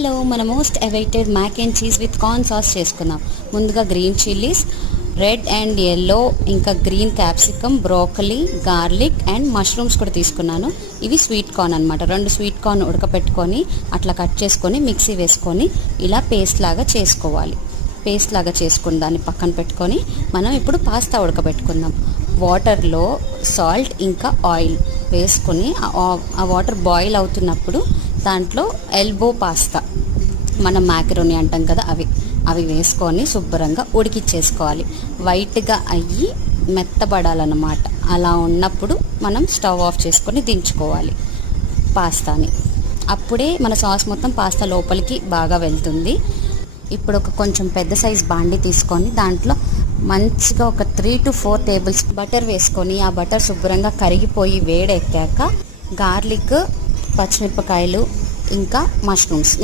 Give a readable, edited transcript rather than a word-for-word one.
Hello, మన most awaited mac and cheese with corn sauce చేసుకుందాం. ముందుగా green chillies, red and yellow, ఇంకా green capsicum, broccoli, garlic and mushrooms కూడా తీసుకున్నాను. ఇవి స్వీట్ కార్న్ అనమాట. 2 స్వీట్ కార్న్ ఉడకపెట్టుకొని అట్లా కట్ చేసుకొని మిక్సీ వేసుకొని ఇలా పేస్ట్ లాగా చేసుకోవాలి. పేస్ట్ లాగా చేసుకుని దాన్ని పక్కన పెట్టుకొని మనం ఇప్పుడు పాస్తా ఉడకబెట్టుకుందాం. వాటర్లో సాల్ట్ ఇంకా ఆయిల్ వేసుకొని ఆ వాటర్ బాయిల్ అవుతున్నప్పుడు దాంట్లో ఎల్బో పాస్తా, మనం మ్యాకరోనీ అంటాం కదా, అవి వేసుకొని శుభ్రంగా ఉడికిచ్చేసుకోవాలి. వైట్గా అయ్యి మెత్తబడాలన్నమాట. అలా ఉన్నప్పుడు మనం స్టవ్ ఆఫ్ చేసుకొని దించుకోవాలి పాస్తాని. అప్పుడే మన సాస్ మొత్తం పాస్తా లోపలికి బాగా వెళ్తుంది. ఇప్పుడు కొంచెం పెద్ద సైజ్ బాండి తీసుకొని దాంట్లో మంచిగా 3 to 4 టేబుల్స్ బటర్ వేసుకొని ఆ బటర్ శుభ్రంగా కరిగిపోయి వేడెక్కాక గార్లిక్, పచ్చిమిరపకాయలు ఇంకా మష్రూమ్స్